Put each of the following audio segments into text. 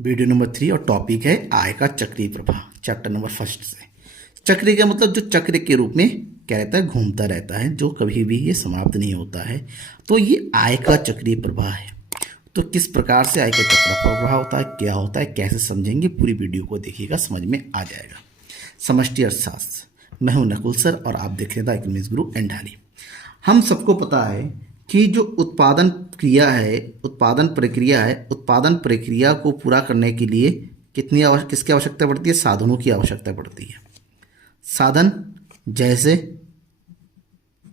Video number 3 और topic है आय का चक्रीय प्रवाह, चैप्टर नंबर 1 से। चक्रीय का मतलब जो चक्र के रूप में क्या रहता है, घूमता रहता है, जो कभी भी ये समाप्त नहीं होता है। तो ये आय का चक्रीय प्रवाह है। तो किस प्रकार से आय का चक्र प्रवाह होता है, क्या होता है, कैसे समझेंगे, पूरी वीडियो को देखिएगा, समझ में आ जाएगा। समष्टि अर्थशास्त्र, मैं हूं नकुल सर और आप देख रहे थे इकोनॉमिक्स गुरु एंडाली। हम सबको पता है कि जो उत्पादन प्रक्रिया को पूरा करने के लिए किसकी आवश्यकता पड़ती है, साधनों की आवश्यकता पड़ती है। साधन जैसे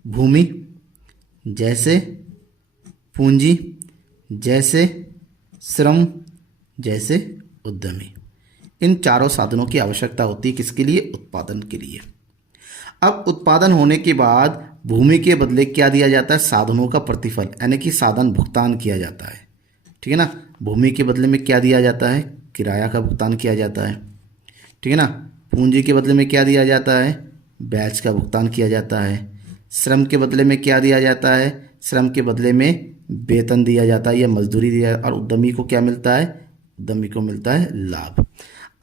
भूमि, जैसे पूंजी, जैसे श्रम, जैसे उद्यमी। इन चारों साधनों की आवश्यकता होती है किसके लिए, उत्पादन के लिए। अब उत्पादन होने के बाद भूमि के बदले क्या दिया जाता है, साधनों का प्रतिफल, यानी कि साधन भुगतान किया जाता है। ठीक है ना। भूमि के बदले में क्या दिया जाता है, किराया का भुगतान किया जाता है। ठीक है ना। पूंजी के बदले में क्या दिया जाता है, ब्याज का भुगतान किया जाता है। श्रम के बदले में क्या दिया जाता है, श्रम के बदले में वेतन दिया जाता है या मजदूरी दिया। और उद्यमी को क्या मिलता है, उद्यमी को मिलता है लाभ।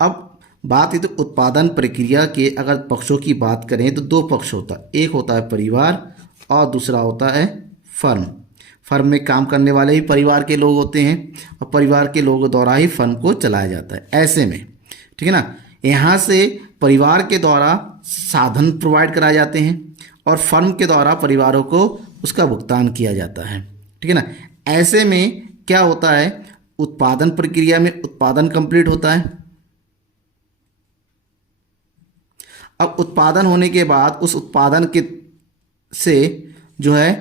अब बात है तो उत्पादन प्रक्रिया के अगर पक्षों की बात करें तो दो पक्ष होता है, एक होता है परिवार और दूसरा होता है फर्म। फर्म में काम करने वाले भी परिवार के लोग होते हैं और परिवार के लोगों द्वारा ही फर्म को चलाया जाता है। ऐसे में ठीक है ना, यहाँ से परिवार के द्वारा साधन प्रोवाइड कराए जाते हैं और फर्म के द्वारा परिवारों को उसका भुगतान किया जाता है। ठीक है ना। ऐसे में क्या होता है, उत्पादन प्रक्रिया में उत्पादन कंप्लीट होता है। अब उत्पादन होने के बाद उस उत्पादन के से जो है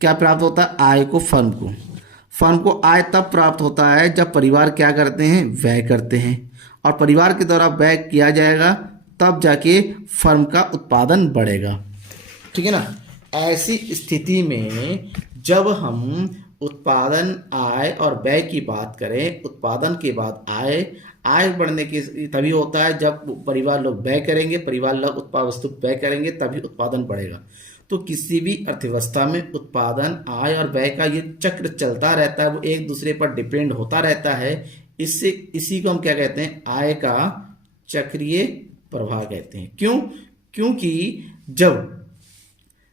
क्या प्राप्त होता है, आय को फर्म को आय तब प्राप्त होता है जब परिवार क्या करते हैं, व्यय करते हैं। और परिवार के द्वारा व्यय किया जाएगा तब जाके फर्म का उत्पादन बढ़ेगा। ठीक है ना। ऐसी स्थिति में जब हम उत्पादन, आय और व्यय की बात करें, उत्पादन के बाद आय बढ़ने की तभी होता है जब परिवार लोग व्यय करेंगे, परिवार लोग उत्पाद वस्तु व्यय करेंगे तभी उत्पादन बढ़ेगा। तो किसी भी अर्थव्यवस्था में उत्पादन, आय और व्यय का ये चक्र चलता रहता है, वो एक दूसरे पर डिपेंड होता रहता है। इसी को हम क्या कहते हैं, आय का चक्रीय प्रवाह कहते हैं। क्यों? क्योंकि जब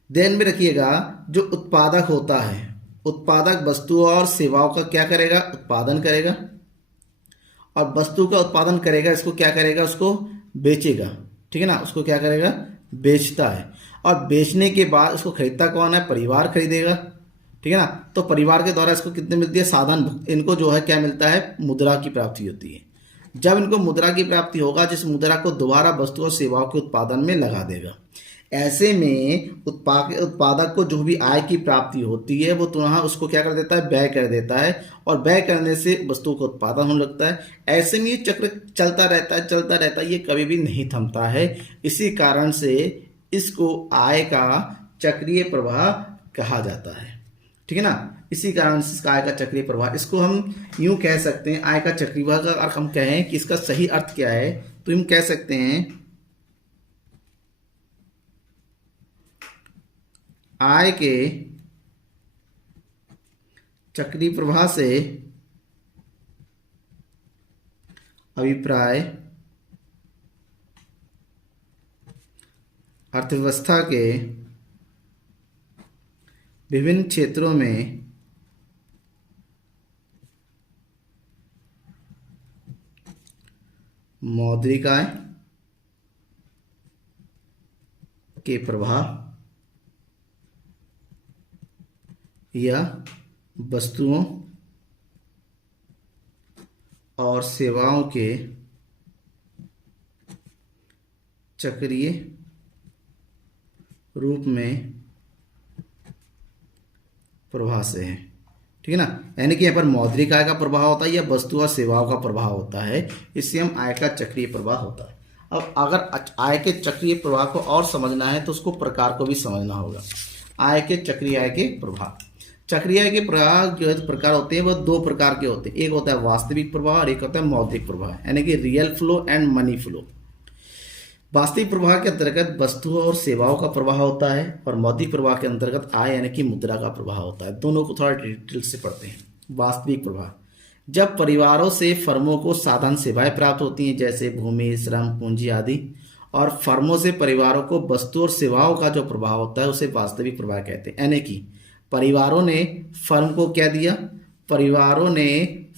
ध्यान में रखिएगा, जो उत्पादक होता है, उत्पादक वस्तुओं और सेवाओं का क्या करेगा, उत्पादन करेगा और वस्तु का उत्पादन करेगा, इसको क्या करेगा, उसको बेचेगा। ठीक है ना। उसको क्या करेगा, बेचता है और बेचने के बाद उसको खरीदता कौन है, परिवार खरीदेगा। ठीक है ना। तो परिवार के द्वारा इसको कितने मिलती है, साधन, इनको जो है क्या मिलता है, मुद्रा की प्राप्ति होती है। जब इनको मुद्रा की प्राप्ति होगा, जिस मुद्रा को दोबारा वस्तु और सेवाओं के उत्पादन में लगा देगा। ऐसे में उत्पादक को जो भी आय की प्राप्ति होती है वो तुरंत उसको क्या कर देता है, व्यय कर देता है और व्यय करने से वस्तु का उत्पादन होने लगता है। ऐसे में ये चक्र चलता रहता है, ये कभी भी नहीं थमता है। इसी कारण से इसको आय का चक्रीय प्रवाह कहा जाता है। ठीक है ना। इसी कारण से इसका आय का चक्रीय प्रवाह, इसको हम यूं कह सकते हैं, आय का चक्रीय प्रवाह का अगर हम कहें कि इसका सही अर्थ क्या है तो हम कह सकते हैं आय के चक्रीय प्रवाह से अभिप्राय अर्थव्यवस्था के विभिन्न क्षेत्रों में मौद्रिक आय के प्रभाव या वस्तुओं और सेवाओं के चक्रीय रूप में प्रवाह से है। ठीक है ना। यानी कि यहाँ पर मौद्रिक आय का प्रभाव होता है या वस्तु और सेवाओं का प्रभाव होता है, इससे हम आय का चक्रीय प्रवाह होता है। अब अगर आय के चक्रीय प्रवाह को और समझना है तो उसको प्रकार को भी समझना होगा। आय के चक्रीय आय के प्रभाव, चक्रीय आय के प्रवाह जो प्रकार होते हैं वो दो प्रकार के होते हैं। एक होता है वास्तविक प्रवाह और एक होता है मौद्रिक प्रवाह, यानी कि real flow and money flow. वास्तविक प्रवाह के अंतर्गत वस्तुओं और सेवाओं का प्रवाह होता है और मौद्रिक प्रवाह के अंतर्गत आय यानी कि मुद्रा का प्रवाह होता है। दोनों को थोड़ा डिटेल से पढ़ते हैं। वास्तविक प्रवाह जब परिवारों से फर्मों को साधन सेवाएं प्राप्त होती हैं, जैसे भूमि, श्रम, पूंजी आदि, और फर्मों से परिवारों को वस्तु और सेवाओं का जो प्रभाव होता है उसे वास्तविक प्रभाव कहते हैं। यानी कि परिवारों ने फर्म को क्या दिया? परिवारों ने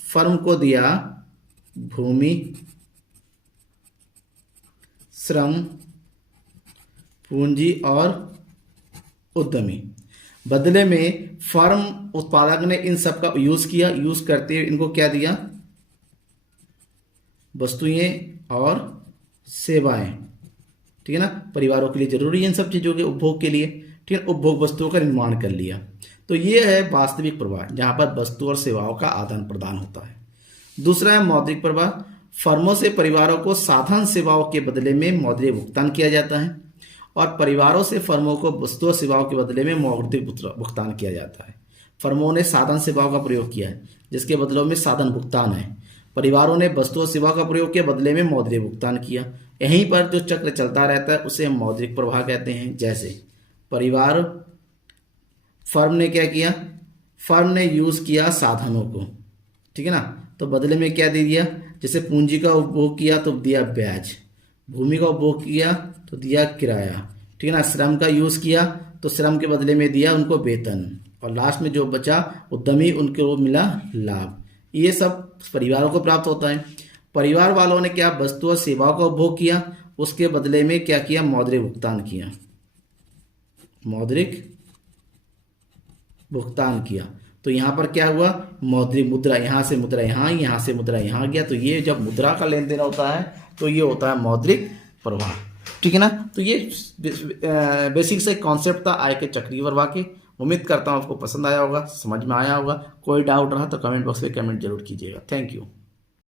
फर्म को दिया भूमि, श्रम, पूंजी और उद्यमी। बदले में फर्म उत्पादक ने इन सब का यूज किया, यूज करते हुए इनको क्या दिया? वस्तुएं और सेवाएं। ठीक है ना, परिवारों के लिए जरूरी है इन सब चीजों के उपभोग के लिए। ठीक है, उपभोग वस्तुओं का निर्माण कर लिया। तो ये है वास्तविक प्रवाह, जहां पर वस्तु और सेवाओं का आदान प्रदान होता है। दूसरा है मौद्रिक प्रवाह। फर्मों से परिवारों को साधन सेवाओं के बदले में मौद्रिक भुगतान किया जाता है, और परिवारों से फर्मों को वस्तु और सेवाओं के बदले में मौद्रिक भुगतान किया जाता है। फर्मों ने साधन सेवाओं का प्रयोग किया है, जिसके बदले में साधन भुगतान है। परिवारों ने वस्तु और सेवा का प्रयोग किया, बदले में मौद्रिक भुगतान किया। यहीं पर जो चक्र चलता रहता है उसे हम मौद्रिक प्रवाह कहते हैं। जैसे परिवार, फर्म ने क्या किया? फर्म ने यूज किया साधनों को, ठीक है ना, तो बदले में क्या दे दिया? जैसे पूंजी का उपभोग किया तो दिया ब्याज, भूमि का उपभोग किया तो दिया किराया, ठीक है ना, श्रम का यूज किया तो श्रम के बदले में दिया उनको वेतन, और लास्ट में जो बचा उद्यमी उनको मिला लाभ। ये सब परिवारों को प्राप्त होता है। परिवार वालों ने क्या? वस्तु और सेवाओं का उपभोग किया, उसके बदले में क्या किया? मौद्रिक भुगतान किया, मौद्रिक भुगतान किया। तो यहाँ पर क्या हुआ? मौद्रिक मुद्रा, यहाँ से मुद्रा यहाँ से मुद्रा यहाँ गया। तो ये जब मुद्रा का लेन देन होता है तो ये होता है मौद्रिक प्रवाह। ठीक है ना, तो ये बेसिक से कॉन्सेप्ट था आय के चक्रीय प्रवाह के। उम्मीद करता हूँ आपको पसंद आया होगा, समझ में आया होगा। कोई डाउट रहा तो कमेंट बॉक्स में कमेंट जरूर कीजिएगा। Thank you.